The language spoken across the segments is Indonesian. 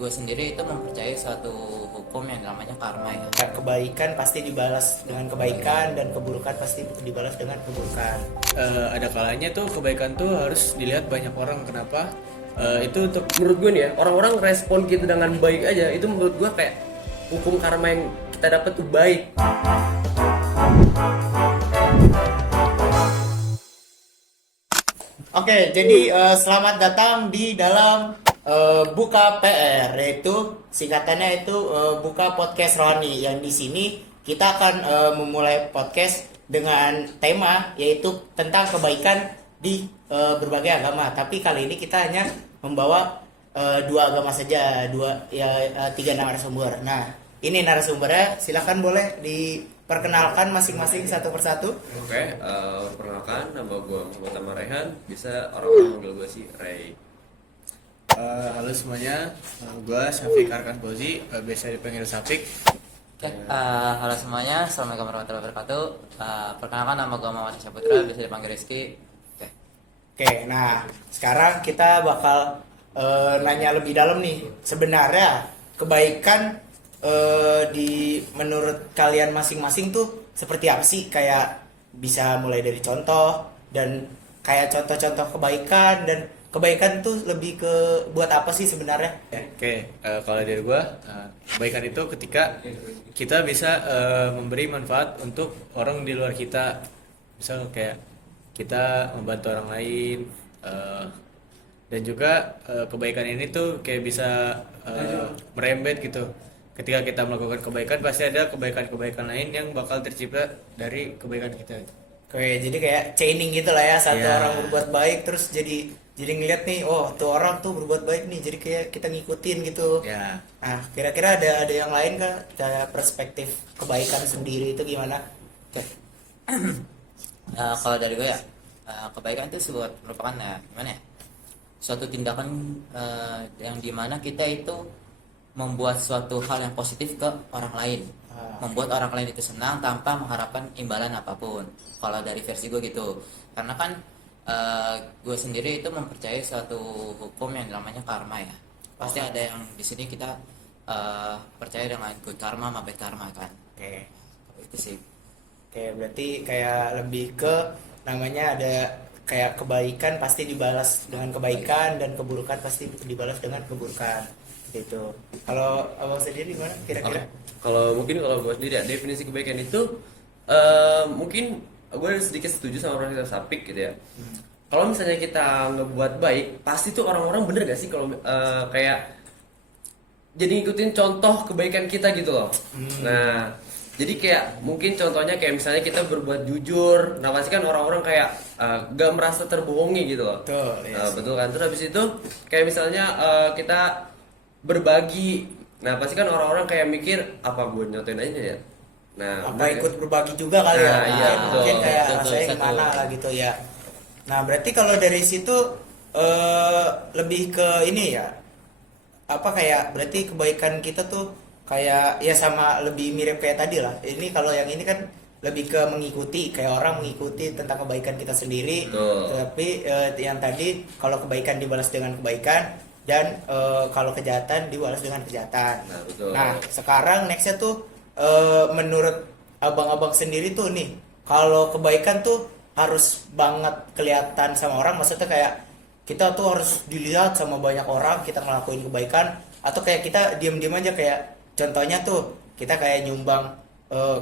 gue sendiri itu mempercayai suatu hukum yang namanya karma ya. Kebaikan pasti dibalas dengan kebaikan dan keburukan pasti dibalas dengan keburukan. Ada kalanya tuh kebaikan tuh harus dilihat banyak orang. Kenapa? Itu untuk Menurut gue nih ya, orang-orang respon kita dengan baik aja, itu menurut gue kayak hukum karma yang kita dapat tuh baik. Oke, jadi selamat datang di dalam Buka PR, yaitu singkatannya itu Buka Podcast Rohani. Yang di sini kita akan memulai podcast dengan tema yaitu tentang kebaikan di berbagai agama. Tapi kali ini kita hanya membawa dua agama saja, tiga narasumber. Nah, ini narasumbernya, silakan boleh diperkenalkan masing-masing satu persatu. Oke, perkenalkan, nama gue Muhammad Amar Rehan. Bisa orang-orang manggil gue sih Ray. halo semuanya, gue Syafiq Arkan Bozi, biasa dipanggil Syafiq. Oke, halo semuanya, assalamualaikum warahmatullahi wabarakatuh. Perkenalkan nama gue Muhammad Syaputra, bisa dipanggil Rizky. Oke, nah sekarang kita bakal nanya lebih dalam nih. Sebenarnya kebaikan menurut kalian masing-masing tuh seperti apa sih? Kayak bisa mulai dari contoh dan kayak contoh-contoh kebaikan, dan kebaikan tuh lebih ke buat apa sih sebenarnya? Kalau dari gue, kebaikan itu ketika kita bisa memberi manfaat untuk orang di luar kita. Misal kayak kita membantu orang lain, dan juga kebaikan ini tuh kayak bisa merembet gitu. Ketika kita melakukan kebaikan, pasti ada kebaikan-kebaikan lain yang bakal tercipta dari kebaikan kita. Oke, jadi kayak chaining gitu lah ya, satu Iya. orang berbuat baik terus jadi ngeliat nih, oh tuh orang tuh berbuat baik nih, jadi kayak kita ngikutin gitu. Ya, Nah, kira-kira ada yang lain kah? Kayak perspektif kebaikan sendiri itu gimana? Oke. Kalau dari gue ya, kebaikan itu merupakan gimana ya? Suatu tindakan yang dimana kita itu membuat suatu hal yang positif ke orang lain, membuat orang lain itu senang tanpa mengharapkan imbalan apapun. Kalau dari versi gue gitu, karena kan gue sendiri itu mempercayai suatu hukum yang namanya karma ya. Pasti ada yang di sini kita percaya dengan good karma sama bad karma kan. Oke. Itu sih. Oke, berarti kayak lebih ke namanya ada kayak kebaikan pasti dibalas dengan kebaikan dan keburukan pasti dibalas dengan keburukan. Gitu. Kalau abang sendiri gimana kira-kira? Kalau gue sendiri ya, definisi kebaikan itu mungkin gue sedikit setuju sama orang yang Syafiq gitu ya. Kalau misalnya kita ngebuat baik, pasti tuh orang-orang bener gak sih kalau kayak jadi ngikutin contoh kebaikan kita gitu loh. Nah, jadi kayak mungkin contohnya kayak misalnya kita berbuat jujur, nah pasti kan orang-orang kayak gak merasa terbohongi gitu loh. Betul, yes. Betul kan. Terus habis itu kayak misalnya kita berbagi, nah pasti kan orang-orang kayak mikir apa gue nyotain aja ya. Nah, Apa bener ikut kan? berbagi juga kali ya? Nah, iya, betul. Mungkin kayak Betul, rasanya betul. gimana lah gitu ya. Nah, berarti kalau dari situ lebih ke ini ya, apa kayak berarti kebaikan kita tuh kayak ya sama lebih mirip kayak tadi lah. Ini kalau yang ini kan lebih ke mengikuti, kayak orang mengikuti tentang kebaikan kita sendiri. Betul. Tapi yang tadi kalau kebaikan dibalas dengan kebaikan, dan kalau kejahatan dibalas dengan kejahatan. Nah, betul. Nah, sekarang nextnya tuh menurut abang-abang sendiri tuh nih, kalau kebaikan tuh harus banget kelihatan sama orang, maksudnya kayak kita tuh harus dilihat sama banyak orang kita ngelakuin kebaikan, atau kayak kita diam-diam aja, kayak contohnya tuh kita kayak nyumbang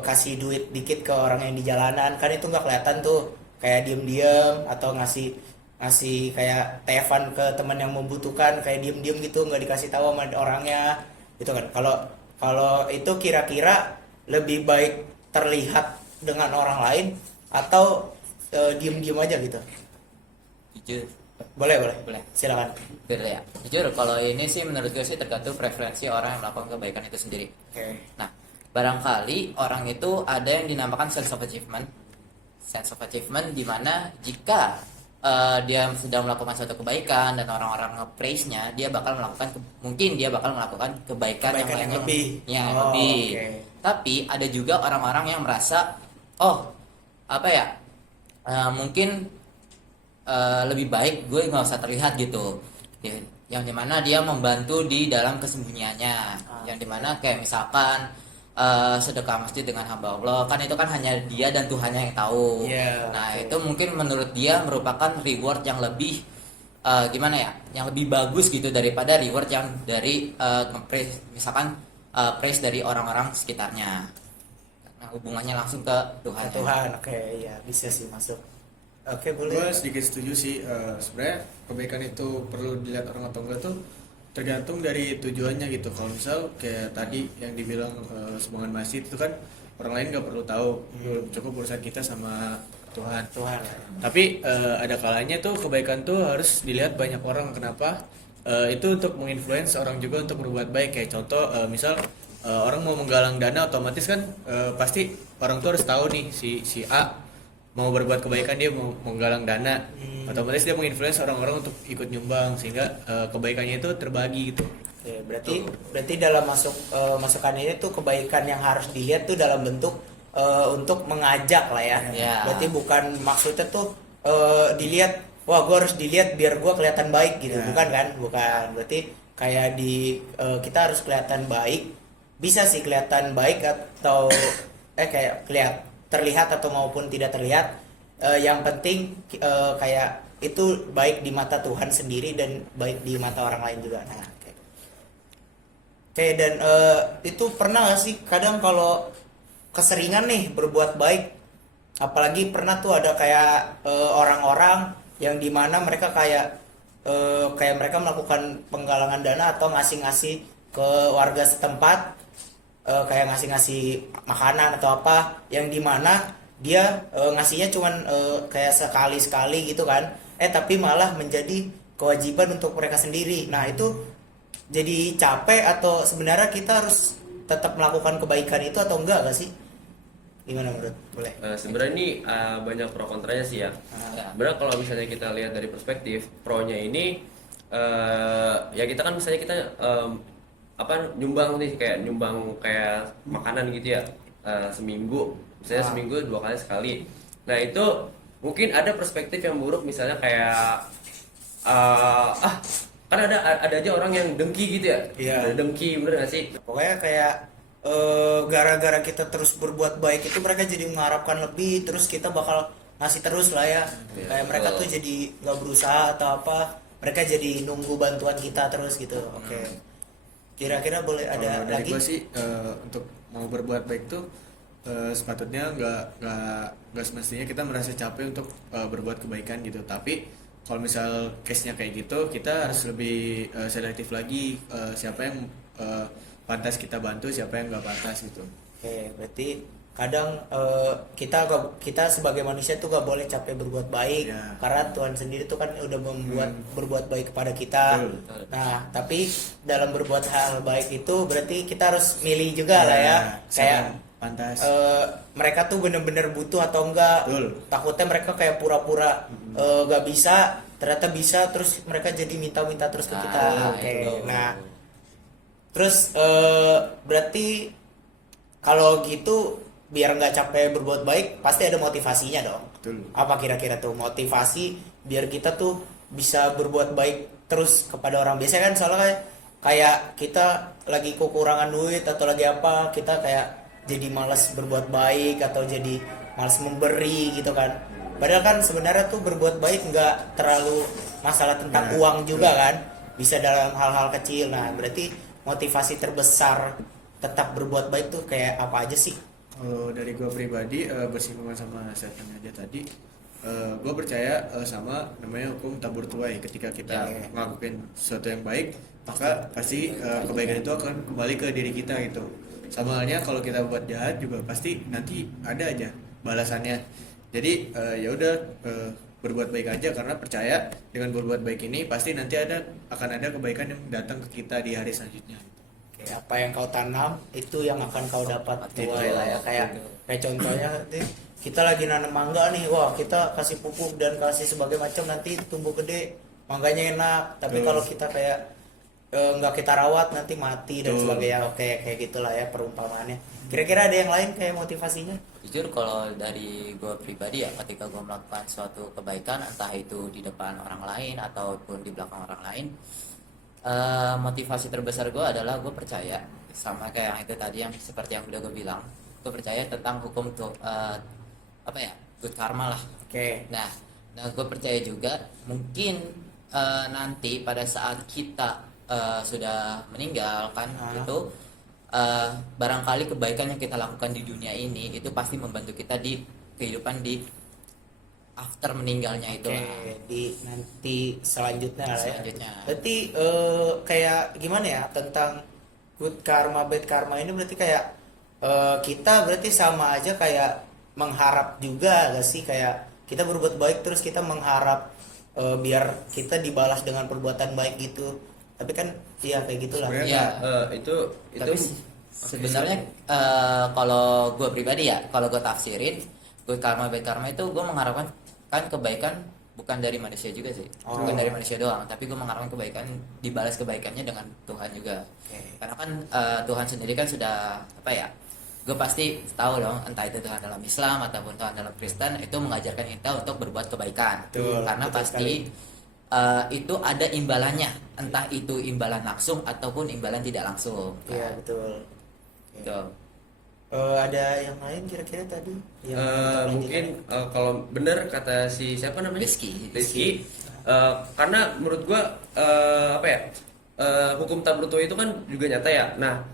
kasih duit dikit ke orang yang di jalanan, kan itu nggak kelihatan tuh, kayak diem-diem, atau ngasih kayak telepon ke teman yang membutuhkan kayak diem-diem gitu, nggak dikasih tahu sama orangnya gitu kan. Kalau itu kira-kira lebih baik terlihat dengan orang lain atau diem-diem aja gitu? Jujur. Boleh Boleh. silakan. Betul ya. Jujur kalau ini sih menurut gue sih tergantung preferensi orang yang melakukan kebaikan itu sendiri. Oke. Nah, barangkali orang itu ada yang dinamakan sense of achievement. Sense of achievement di mana jika dia sedang melakukan suatu kebaikan dan orang-orang nge-praise-nya, mungkin dia bakal melakukan kebaikan Kebaikan yang lebih. yang Oh, lebih. oke. Tapi ada juga orang-orang yang merasa, oh, apa ya? Mungkin lebih baik gue nggak usah terlihat gitu. yang dimana dia membantu di dalam kesembunyiannya, yang dimana kayak misalkan sedekah masjid dengan hamba Allah, kan itu kan hanya dia dan Tuhannya yang tahu. Iya, Nah betul. itu mungkin menurut dia merupakan reward yang lebih gimana ya, yang lebih bagus gitu daripada reward yang dari misalkan praise dari orang-orang sekitarnya, karena hubungannya langsung ke Tuhan. Tuhan, oke, ya bisa sih masuk. Oke, Gue boleh. sedikit setuju sih. Sebenarnya kebaikan itu perlu dilihat orang atau enggak tuh tergantung dari tujuannya gitu. Kalau misal kayak tadi yang dibilang sumbangan masjid itu kan orang lain nggak perlu tahu, cukup urusan kita sama Tuhan. Tuhan. Tapi ada kalanya tuh kebaikan tuh harus dilihat banyak orang. Kenapa? Itu untuk menginfluence orang juga untuk berbuat baik. Kayak contoh, misal orang mau menggalang dana, otomatis kan pasti orang tuh harus tahu nih si A mau berbuat kebaikan, dia mau menggalang dana, otomatis dia menginfluence orang-orang untuk ikut nyumbang sehingga kebaikannya itu terbagi gitu. Oke, berarti dalam masukan ini tuh kebaikan yang harus dilihat tuh dalam bentuk untuk mengajak lah ya. Ya. Berarti bukan maksudnya tuh dilihat, wah gue harus dilihat biar gue kelihatan baik gitu, Ya. bukan kan? Bukan. Berarti kayak kita harus kelihatan baik, bisa sih kelihatan baik atau kayak terlihat atau maupun tidak terlihat. Yang penting kayak itu baik di mata Tuhan sendiri dan baik di mata orang lain juga. Nah, oke, dan itu pernah gak sih kadang kalau keseringan nih berbuat baik, apalagi pernah tuh ada kayak orang-orang yang dimana mereka kayak mereka melakukan penggalangan dana atau ngasih-ngasih ke warga setempat, kayak ngasih-ngasih makanan atau apa, yang dimana dia ngasihnya cuman kayak sekali-sekali gitu kan, tapi malah menjadi kewajiban untuk mereka sendiri. Nah itu jadi capek, atau sebenarnya kita harus tetap melakukan kebaikan itu atau enggak gak sih? Gimana menurut? Boleh. Sebenarnya ini banyak pro kontranya sih ya. Sebenarnya kalau misalnya kita lihat dari perspektif pro-nya ini, ya kita kan misalnya kita nyumbang nih, kayak nyumbang kayak makanan gitu ya, seminggu, misalnya seminggu 2 kali sekali. Nah itu mungkin ada perspektif yang buruk, misalnya kayak kan ada aja orang yang dengki gitu ya. Iya. Dengki, bener gak sih? Pokoknya kayak gara-gara kita terus berbuat baik itu mereka jadi mengharapkan lebih, terus kita bakal ngasih terus lah ya. Iya, Kayak mereka betul. tuh jadi nggak berusaha atau apa, mereka jadi nunggu bantuan kita terus gitu. Oke. Kira-kira boleh ada Kalau dari lagi? gue sih untuk mau berbuat baik tuh sepatutnya nggak semestinya kita merasa capek untuk berbuat kebaikan gitu. Tapi kalau misal case-nya kayak gitu, kita harus lebih selektif lagi, siapa yang pantas kita bantu, siapa yang nggak pantas gitu. Oke, berarti kadang kita sebagai manusia tuh gak boleh capek berbuat baik, Ya. karena Tuhan sendiri tuh kan udah membuat berbuat baik kepada kita. Betul. Nah, tapi dalam berbuat hal baik itu berarti kita harus milih juga lah ya. siapa Kayak yang pantas. mereka tuh bener-bener butuh atau enggak. Betul. Takutnya mereka kayak pura-pura gak bisa, ternyata bisa, terus mereka jadi minta-minta terus ke kita. Nah, Oke. itu. Nah, terus berarti kalau gitu biar nggak capek berbuat baik pasti ada motivasinya dong. Betul. Apa kira-kira tuh motivasi biar kita tuh bisa berbuat baik terus kepada orang? Biasanya kan soalnya kayak kita lagi kekurangan duit atau lagi apa, kita kayak jadi malas berbuat baik atau jadi malas memberi gitu kan. Padahal kan sebenarnya tuh berbuat baik nggak terlalu masalah tentang uang juga kan, bisa dalam hal-hal kecil. Nah berarti motivasi terbesar tetap berbuat baik tuh kayak apa aja sih? Kalau dari gue pribadi bersinggungan sama statement aja tadi, gue percaya sama namanya hukum tabur tuai. Ketika kita ngelakuin sesuatu yang baik, maka pasti kebaikan itu akan kembali ke diri kita gitu. Sama halnya kalau kita buat jahat juga pasti nanti ada aja balasannya. Jadi ya udah berbuat baik aja, karena percaya dengan berbuat baik ini pasti nanti akan ada kebaikan yang datang ke kita di hari selanjutnya. Kayak apa yang kau tanam itu yang akan kau dapat Betul. tuai lah ya. Kayak contohnya nih, kita lagi nanam mangga nih, wah kita kasih pupuk dan kasih sebagai macam, nanti tumbuh gede, mangganya enak. Tapi Betul. kalau kita kayak nggak kita rawat nanti mati dan Betul. sebagainya. Oke, kayak gitulah ya perumpamaannya. Kira-kira ada yang lain kayak motivasinya? Jujur kalau dari gue pribadi ya, ketika gue melakukan suatu kebaikan, entah itu di depan orang lain ataupun di belakang orang lain, Motivasi terbesar gue adalah gue percaya sama kayak yang itu tadi yang seperti yang udah gue bilang. Gue percaya tentang hukum tuh apa ya, good karma lah. Oke. Nah, gue percaya juga mungkin nanti pada saat kita sudah meninggal kan itu barangkali kebaikan yang kita lakukan di dunia ini itu pasti membantu kita di kehidupan di after meninggalnya itu lah. Oke, di nanti selanjutnya lah ya. Selanjutnya. Berarti kayak gimana ya tentang good karma, bad karma ini berarti kayak kita berarti sama aja kayak mengharap juga gak sih, kayak kita berbuat baik terus kita mengharap biar kita dibalas dengan perbuatan baik gitu. Tapi kan ya kayak gitulah. Sebenarnya, Iya. itu Tapi sebenarnya kalau gue pribadi ya, kalau gue tafsirin good karma bad karma itu gue mengharapkan kan kebaikan bukan dari manusia juga sih, bukan dari manusia doang, tapi gue mengharapkan kebaikan dibalas kebaikannya dengan Tuhan juga. Karena kan Tuhan sendiri kan sudah apa ya, gue pasti tahu dong, entah itu Tuhan dalam Islam ataupun Tuhan dalam Kristen itu mengajarkan kita untuk berbuat kebaikan. Betul, Karena betul pasti itu ada imbalannya, entah itu imbalan langsung ataupun imbalan tidak langsung. Iya betul. Gitu. Ada yang lain kira-kira tadi? Yang kita mungkin kalau benar kata si siapa namanya Rizky. Karena menurut gua apa ya, hukum tak bertuah itu kan juga nyata ya. Nah,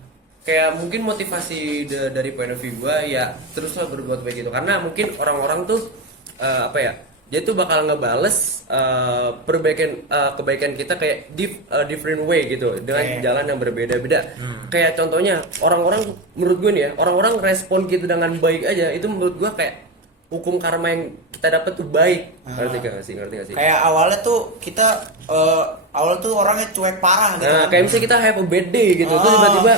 kayak mungkin motivasi dari point of view gua ya teruslah berbuat baik gitu, karena mungkin orang-orang tuh apa ya, dia tuh bakal ngebales kebaikan kita kayak different way gitu, dengan jalan yang berbeda-beda. Kayak contohnya orang-orang, menurut gue nih ya, orang-orang respon gitu dengan baik aja itu menurut gue kayak hukum karma yang kita dapat tuh baik. Ngerti gak sih? Kayak awalnya tuh kita awal tuh orangnya cuek parah gitu. Nah, kayak misalnya kita have a bad day gitu, terus tiba-tiba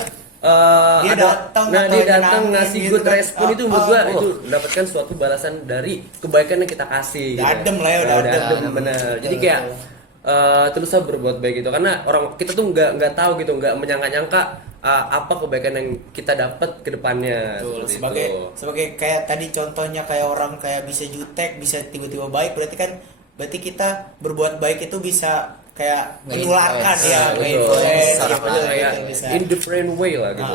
Dia datang ngasih gitu good kan. respon, itu menurut gua itu mendapatkan suatu balasan dari kebaikan yang kita kasih. Udah adem lah ya, udah adem. Bener. Betul, Jadi kayak betul. teruslah berbuat baik gitu, karena orang kita tuh nggak tahu gitu, nggak menyangka-nyangka apa kebaikan yang kita dapat ke depannya. Betul, Seperti itu. sebagai kayak tadi contohnya kayak orang kayak bisa jutek, bisa tiba-tiba baik, berarti kita berbuat baik itu bisa kayak menularkan ya, betul. nge-influence, Harapannya gitu, kayak bisa. in different way lah gitu.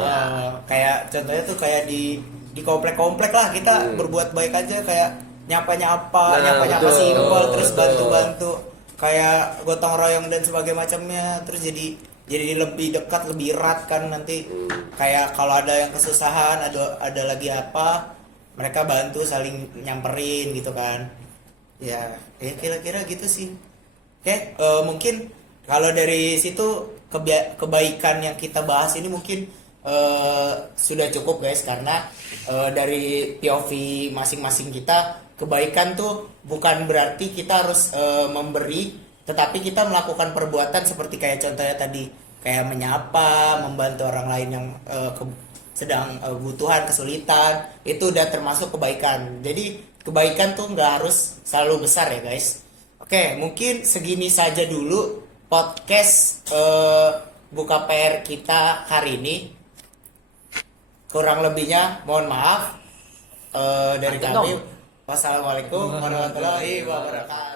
Kayak contohnya tuh kayak di komplek-komplek lah kita berbuat baik aja, kayak nyapa-nyapa betul, simpel, terus betul. bantu-bantu kayak gotong royong dan sebagainya macamnya, terus jadi lebih dekat, lebih erat kan nanti. Kayak kalau ada yang kesusahan, ada lagi apa, mereka bantu saling nyamperin gitu kan. Ya kira-kira gitu sih. Oke, mungkin kalau dari situ kebaikan yang kita bahas ini mungkin sudah cukup guys, karena dari POV masing-masing kita, kebaikan tuh bukan berarti kita harus memberi, tetapi kita melakukan perbuatan seperti kayak contohnya tadi, kayak menyapa, membantu orang lain yang sedang kebutuhan, kesulitan, itu udah termasuk kebaikan. Jadi kebaikan tuh nggak harus selalu besar ya guys. Oke, mungkin segini saja dulu podcast Buka PR kita hari ini. Kurang lebihnya mohon maaf dari kami. Wassalamualaikum warahmatullahi wabarakatuh.